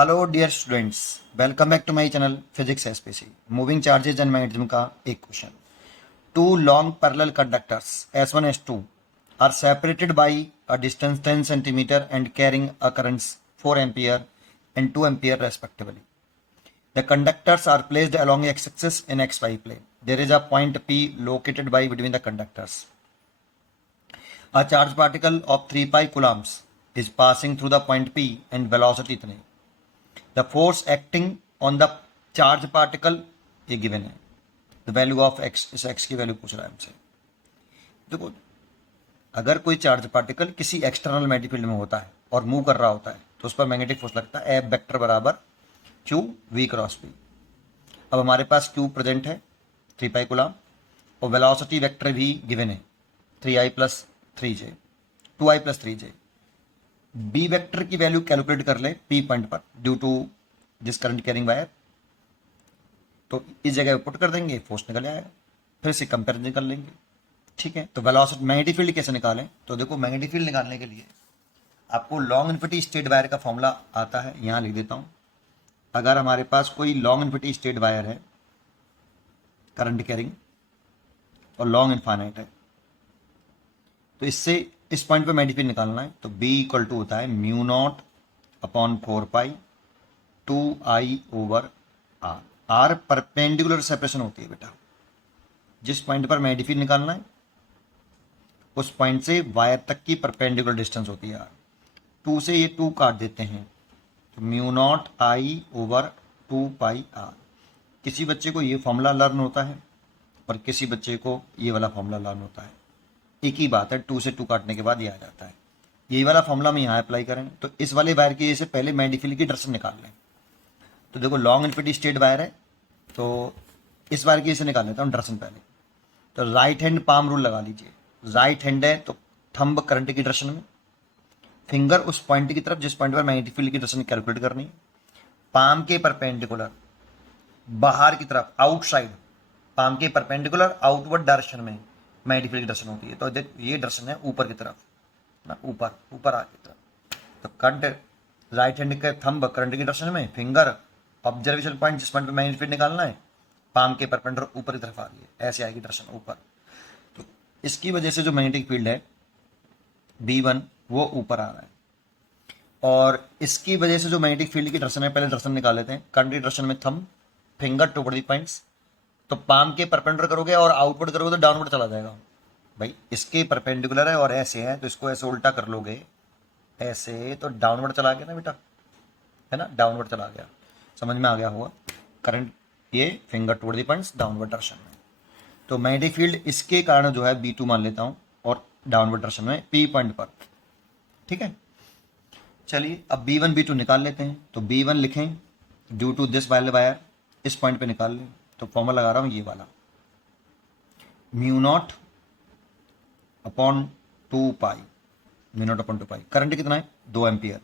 Hello dear students, welcome back to my channel physics SPC. Moving charges and magnetism का एक क्वेश्चन। Two long parallel conductors S1 S2 are separated by a distance 10 centimeter and carrying a currents 4 ampere and 2 ampere respectively. The conductors are placed along the x-axis in xy plane. There is a point P located by between the conductors. A charge particle of 3 pi coulombs is passing through the point P and velocity इतने। The force acting on the charge particle ये given है। The value of x, इस x की value पूछ रहा है हमसे। देखो, अगर कोई चार्ज पार्टिकल किसी एक्सटर्नल मैग्नेटिक फील्ड में होता है और मूव कर रहा होता है तो उस पर मैग्नेटिक फोर्स लगता है एफ वेक्टर बराबर क्यू वी क्रॉस पी। अब हमारे पास क्यू प्रेजेंट है 3 पाई कूलम और वेलोसिटी वेक्टर भी गिवन है 3i+3j 2i+3j। बी वेक्टर की वैल्यू कैलकुलेट कर ले पी पॉइंट पर due to this current carrying wire, तो इस जगह पे पुट कर देंगे, फोर्स निकल आएगा। फिर से कंपेरिजन कर लेंगे। ठीक है, तो वेलोसिटी मैग्नेटिक फील्ड कैसे निकालें? तो देखो, मैग्नेटिक फील्ड निकालने के लिए आपको लॉन्ग इन्फिनिटी स्ट्रेट वायर का फॉर्मूला आता है, यहाँ लिख देता हूँ। अगर हमारे पास कोई लॉन्ग इन्फिनिटी स्ट्रेट वायर है करंट कैरिंग और लॉन्ग इनफाइनाइट है, तो इससे इस पॉइंट पे मैग्नेटिक फील्ड निकालना है। तो B इक्वल टू होता है mu naught upon 4 pi 2i/r। R perpendicular separation होती है बेटा। जिस पॉइंट पर मैग्नेटिक फील्ड निकालना है उस पॉइंट से वायर तक की परपेंडिकुलर डिस्टेंस होती है आर। 2 से ये 2 काट देते हैं तो म्यू नॉट I/2πr। किसी बच्चे को ये फॉर्मूला लर्न होता है और किसी बच्चे को ये वाला फॉर्मूला लर्न होता है। एक ही बात है, 2 से 2 काटने के बाद ये आ जाता है। यही वाला फॉर्मूला हम यहाँ अप्लाई करें तो इस वाले वायर की से पहले मैग्नेटिक फील्ड की डायरेक्शन निकाल लें। तो देखो, लॉन्ग इन्फिनिटी स्ट्रेट वायर है तो इस वायर की से निकाल लेता हूँ डायरेक्शन पहले। तो राइट हैंड पाम रूल लगा लीजिए। राइट हैंड है तो थंब करंट की डायरेक्शन में, फिंगर उस पॉइंट की तरफ जिस पॉइंट पर मैग्नेटिक फील्ड की डायरेक्शन कैलकुलेट करनी है। पाम के परपेंडिकुलर बाहर की तरफ, आउटसाइड, पाम के परपेंडिकुलर आउटवर्ड डायरेक्शन में मैग्नेटिक फील्ड की डायरेक्शन होती है। तो ये डायरेक्शन है ऊपर की तरफ ना, ऊपर ऊपर आगे तरफ। तो करंट राइट हैंड के थंब करंट की डायरेक्शन में, फिंगर ऑब्जर्वेशन पॉइंट जिस पॉइंट पे मैग्नेटिक फील्ड निकालना है, पाम के परपेंडिकुलर ऊपर की तरफ आ रही है, ऐसे आएगी डायरेक्शन ऊपर। तो इसकी वजह से जो मैग्नेटिक फील्ड है B1 वो ऊपर आ रहा है और इसकी वजह से जो मैग्नेटिक फील्ड की डायरेक्शन है, पहले डायरेक्शन निकाल लेते हैं। करंट की डायरेक्शन में thumb, finger toward the points. तो पाम के परपेंडिकुलर करोगे और आउटवर्ड करोगे तो डाउनवर्ड चला जाएगा। भाई इसके परपेंडिकुलर है और ऐसे है तो इसको ऐसे उल्टा कर लोगे ऐसे, तो डाउनवर्ड चला गया ना बेटा, है ना, डाउनवर्ड चला गया। समझ में आ गया होगा। करंट ये finger toward the points downward direction में। तो मैग्नेटिक फील्ड इसके कारण जो है B2 मान लेता हूँ और डाउनवर्ड डायरेक्शन में P पॉइंट पर। ठीक है, चलिए अब B1 B2 निकाल लेते हैं। तो B1 लिखें ड्यू टू दिस वायर, इस पॉइंट पे निकाल लें। तो फॉर्मूला लगा रहा हूँ ये वाला, म्यू नॉट अपॉन 2 पाई, म्यू नॉट अपॉन 2 पाई। करंट कितना है 2 एम्पियर,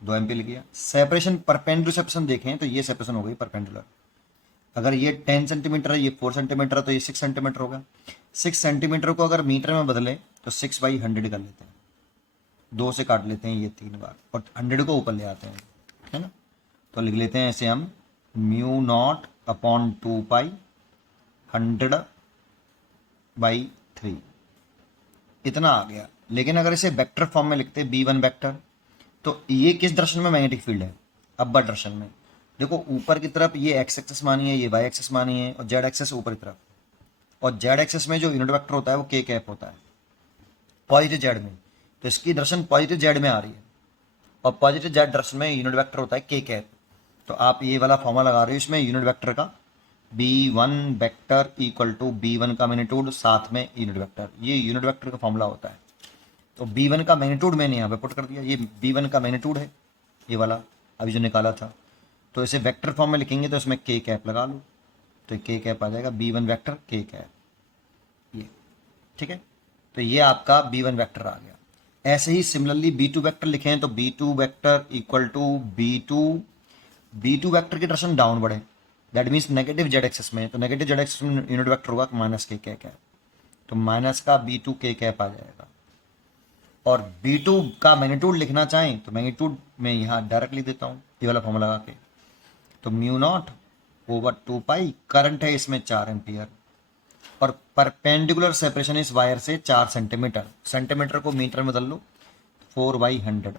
2 एम्पियर लिख गया। सेपरेशन परपेंडिकुलर सेपरेशन देखें तो ये सेपरेशन हो गई परपेंडिकुलर। अगर ये 10 सेंटीमीटर है, ये 4 सेंटीमीटर है, तो ये 6 सेंटीमीटर होगा। 6 सेंटीमीटर को अगर मीटर में बदले तो 6/100 कर लेते हैं, 2 से काट लेते हैं ये 3 बार और 100 को ऊपर ले आते हैं, है ना। तो लिख लेते हैं ऐसे हम म्यू नॉट अपॉन 2 पाई 100/3, इतना आ गया। लेकिन अगर इसे वेक्टर फॉर्म में लिखते B1 वेक्टर, तो ये किस डायरेक्शन में मैग्नेटिक फील्ड है? अपर डायरेक्शन में। देखो, ऊपर की तरफ ये एक्स एक्सेस मानी है, ये वाई एक्सेस मानी है और जेड एक्सेस ऊपर की तरफ। और जेड एक्सेस में जो यूनिट वेक्टर होता है वो के कैप होता है पॉजिटिव जेड में। तो इसकी डायरेक्शन पॉजिटिव जेड में आ रही है और पॉजिटिव जेड डायरेक्शन में यूनिट वेक्टर होता है के कैप। तो आप ये वाला फॉर्मूला लगा रहे हो इसमें यूनिट वेक्टर का, B1 vector equal to B1 का मैग्नीट्यूड साथ में यूनिट वेक्टर, ये यूनिट वेक्टर का फॉर्मूला होता है। तो B1 का मैग्नीट्यूड मैंने यहाँ पे पुट कर दिया, ये B1 का मैग्नीट्यूड है ये वाला अभी जो निकाला था। तो इसे वेक्टर फॉर्म में लिखेंगे तो इसमें के कैप लगा लो, तो के कैप आ जाएगा B1 वेक्टर के कैप, ये। ठीक है, तो ये आपका B1 वेक्टर आ गया। ऐसे ही सिमिलरली B2 वेक्टर लिखें तो B2 vector equal to B2 vector की डायरेक्शन डाउनवर्ड है, that means negative Z axis में। तो नेगेटिव जेड एक्सेस में यूनिट वेक्टर होगा माइनस के कैप, तो माइनस का B2 के कैप आ जाएगा। और B2 का मैग्नीट्यूड लिखना चाहें तो मैग्नीट्यूड में यहाँ डायरेक्ट लिख देता हूँ ये वाला फॉर्मूला लगा के। तो म्यू नॉट ओवर 2 पाई, करंट है इसमें 4 एम्पियर, और परपेंडिकुलर सेपरेशन इस वायर से 4 सेंटीमीटर, सेंटीमीटर को मीटर में बदल लो, 4/100,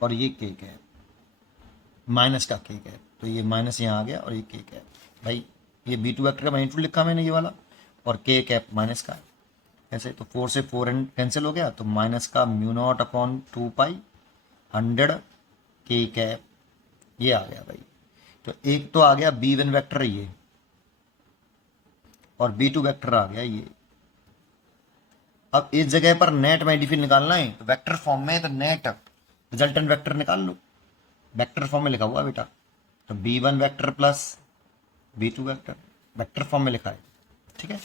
और ये केक है, माइनस का केक है, तो ये माइनस यहाँ आ गया और ये केक है भाई। ये B2 वेक्टर का मैग्नीट्यूड लिखा मैंने ये वाला, और के कैप माइनस का है ऐसे। तो 4 से 4 कैंसिल हो गया, तो माइनस का म्यू नॉट अपॉन 2 पाई 100 के कैप, ये आ गया भाई। तो एक तो आ गया B1 वेक्टर ये, और B2 वेक्टर आ गया ये। अब इस जगह पर नेट मैग्नीट्यूड निकालना है तो वेक्टर फॉर्म में, तो नेट रिजल्टेंट वेक्टर निकाल लो, वेक्टर फॉर्म में लिखा हुआ बेटा। तो B1 vector plus B2 vector, vector form में लिखा है, ठीक है।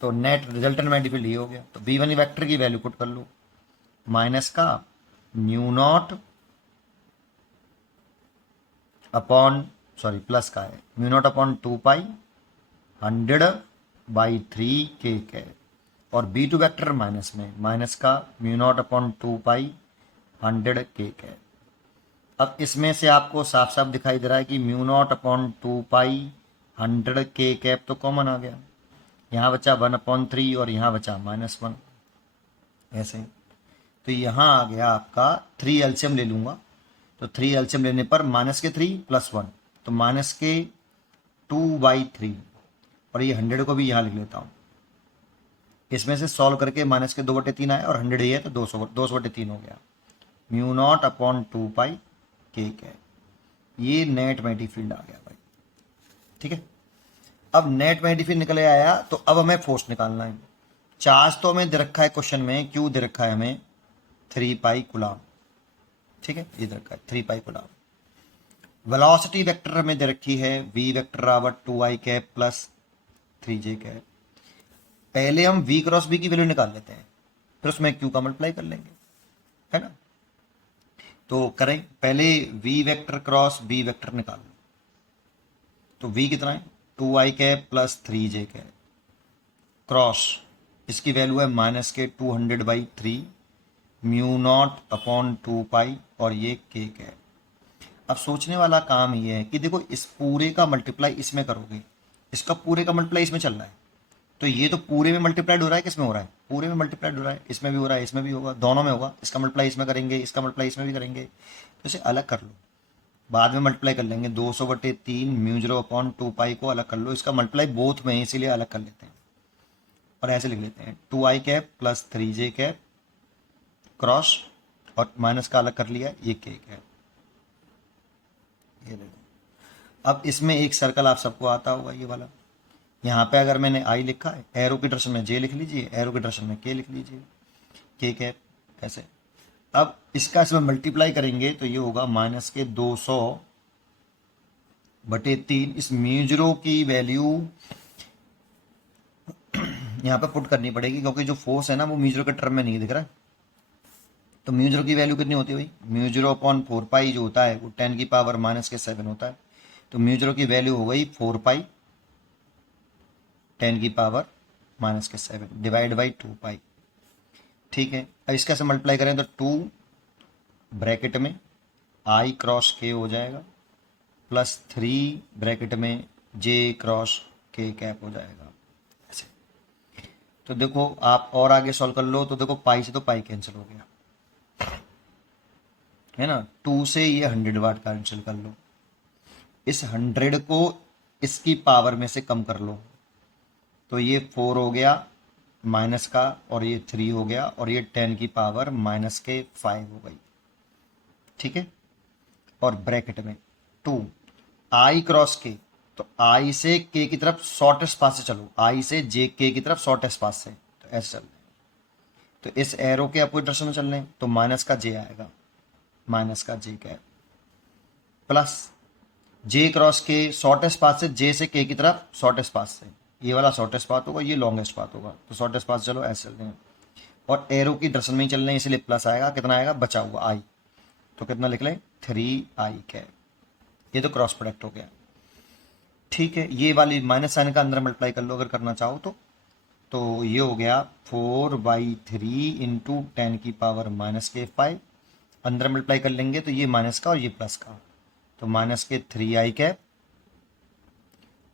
तो नेट रिजल्टेंट मैग्नीट्यूड ये हो गया। तो B1 वेक्टर की वैल्यू पुट कर लो, माइनस का mu naught upon, sorry plus का है, म्यू नॉट अपॉन 2 पाई 100/3 के है, और B2 वेक्टर माइनस में, माइनस का म्यू नॉट अपॉन 2 पाई 100 के है। अब इसमें से आपको साफ साफ दिखाई दे रहा है कि म्यू नॉट अपॉन 2 पाई 100 के कैप तो कॉमन आ गया, यहाँ बचा 1/3 और यहाँ बचा -1 ऐसे। तो यहाँ आ गया आपका 3 एलसीएम ले लूँगा, तो 3 एलसीएम लेने पर -3 + 1, तो -2/3, और ये 100 को भी यहाँ लिख लेता हूँ। इसमें से सॉल्व करके -2/3 आया, और 100 ही है तो 2/3 हो गया। म्यू नॉट अपॉन 2 पाई के है, ये नेट मैग्नेटिक फील्ड आ गया भाई, ठीक है। अब नेट मैग्नेटिक निकल आया, तो अब हमें फोर्स निकालना है। चार्ज तो हमें दे रखा है क्वेश्चन में, क्यू दे रखा है हमें 3 पाई कूलम, ठीक है, ये दे रखा है 3 पाई कूलम। वेलोसिटी वेक्टर हमें दे रखी है v वेक्टर बराबर 2i cap plus 3j cap. पहले हम v क्रॉस b की वैल्यू निकाल लेते हैं, फिर उसमें q का मल्टीप्लाई कर लेंगे, है ना। तो करें पहले v vector cross b vector निकाल, तो v कितना है 2i cap plus 3j cap cross, इसकी वैल्यू है -200/3 म्यू नॉट अपॉन 2 पाई, और ये के है। अब सोचने वाला काम ये है कि देखो इस पूरे का मल्टीप्लाई इसमें करोगे, इसका पूरे का मल्टीप्लाई इसमें चल रहा है, तो ये तो पूरे में मल्टीप्लाइड हो रहा है, किसमें हो रहा है, पूरे में मल्टीप्लाइड हो रहा है, इसमें भी हो रहा है, इसमें भी होगा, दोनों में होगा। इसका मल्टीप्लाई इसमें करेंगे, इसका मल्टीप्लाई इसमें भी करेंगे, तो इसे अलग कर लो, बाद में मल्टीप्लाई कर लेंगे। 200/3 म्यू 0/2 पाई को अलग कर लो, इसका मल्टीप्लाई बोथ में है इसीलिए अलग कर लेते हैं, और ऐसे लिख लेते हैं 2i cap plus 3j cap cross, और माइनस का अलग कर लिया, ये के है, ये देखो। अब इसमें एक सर्कल आप सबको आता होगा ये वाला, यहाँ पे अगर मैंने आई लिखा है, एरो की डायरेक्शन में जे लिख लीजिए, एरो की डायरेक्शन में के लिख लीजिए, के कैप ऐसे। अब इसका इसमें मल्टीप्लाई करेंगे तो ये होगा -200/3। इस म्यू 0 की वैल्यू यहाँ पे पुट करनी पड़ेगी, क्योंकि जो फोर्स है ना वो म्यू 0 के टर्म में नहीं दिख रहा है। तो म्यू 0 की वैल्यू कितनी होती है भाई, म्यू 0/4 पाई जो होता है वो 10⁻⁻7 होता है, तो म्यू 0 की वैल्यू हो गई 4 पाई 10⁻⁻7 डिवाइड बाई 2 पाई, ठीक है। अब इसका से मल्टीप्लाई करें तो 2 ब्रैकेट में आई क्रॉस के हो जाएगा, प्लस 3 ब्रैकेट में जे क्रॉस के कैप हो जाएगा ऐसे। तो देखो आप और आगे सॉल्व कर लो, तो देखो पाई से तो पाई कैंसिल हो गया, है ना। 2 से ये 100 वाट कैंसिल कर लो, इस 100 को इसकी पावर में से कम कर लो, तो ये 4 हो गया माइनस का, और ये 3 हो गया, और ये 10⁻⁻5 हो गई, ठीक है। और ब्रैकेट में 2 आई क्रॉस के, तो आई से के की तरफ शॉर्टेस्ट पाथ से चलो, आई से जे के की तरफ शॉर्टेस्ट पाथ से, तो ऐसे चल रहे हैं, तो इस एरो के अपोजिट डायरेक्शन में चल रहे हैं, तो माइनस का जे आएगा, माइनस का जे क्या है, प्लस जे क्रॉस के शॉर्टेस्ट पाथ से, जे से के की तरफ शॉर्टेस्ट पाथ से, ये वाला शॉर्टेस्ट पाथ होगा, ये लॉन्गेस्ट पाथ होगा, तो शॉर्टेस्ट पाथ चलो ऐसे चल रहे हैं, और एरो की डायरेक्शन में ही चल रहे हैं, इसलिए प्लस आएगा, कितना आएगा बचा हुआ आई, तो कितना लिख लें 3i कैप, ये तो क्रॉस प्रोडक्ट हो गया, ठीक है। ये वाली माइनस साइन का अंदर मल्टीप्लाई कर लो अगर करना चाहो तो, तो ये हो गया 4/3 इंटू 10⁻⁻⁵ अंदर मल्टीप्लाई कर लेंगे तो ये माइनस का और ये प्लस का, तो माइनस के 3i कैप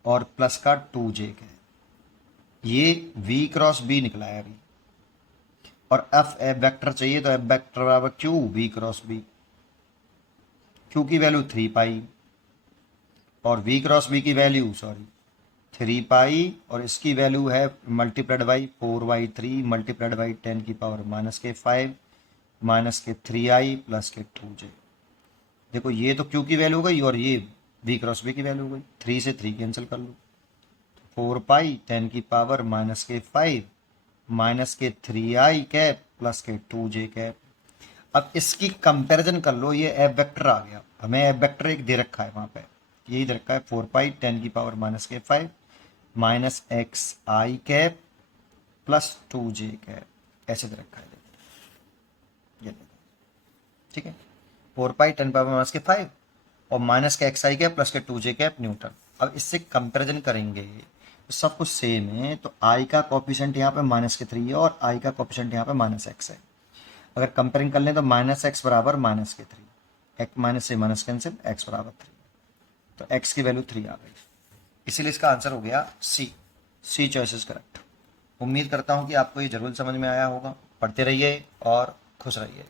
और प्लस का 2j कैप। ये v क्रॉस b निकला है अभी, और एफ वेक्टर चाहिए तो एफ वेक्टर बराबर Q v cross b। Q की वैल्यू 3 और v क्रॉस b की वैल्यू 3 और इसकी वैल्यू है multiplied by 4/3 multiplied by 10⁻⁻⁵ minus के 3i प्लस के 2j। देखो ये तो q की वैल्यू हो गई और ये v क्रॉस b की वैल्यू हो गई, 3 से 3 कैंसिल कर लो, 4 10⁻⁻⁵ माइनस के 3i कैप प्लस के 2j कैप। अब इसकी कंपैरिजन कर लो, ये एफ वेक्टर आ गया, हमें एफ वेक्टर एक दे रखा है वहां पे, यही दे रखा है 4 10⁻⁻⁵ माइनस एक्स आई कैप प्लस 2j कैप, ऐसे दे रखा है ये, ठीक है। 4 10⁻⁻⁵ और माइनस के एक्स आई कैप प्लस के 2j कैप न्यूटन। अब इससे कंपैरिजन करेंगे तो सब कुछ सेम है, तो आई का कोफिशिएंट यहाँ पे -3 है और आई का कोफिशिएंट यहाँ पे -x है। अगर कंपेयरिंग कर लें तो -x बराबर -3, एक्स माइनस से माइनस कैंसिल, x बराबर 3, तो x की वैल्यू 3 आ गई, इसीलिए इसका आंसर हो गया सी चॉइस इज करेक्ट। उम्मीद करता हूँ कि आपको ये जरूर समझ में आया होगा। पढ़ते रहिए और खुश रहिए।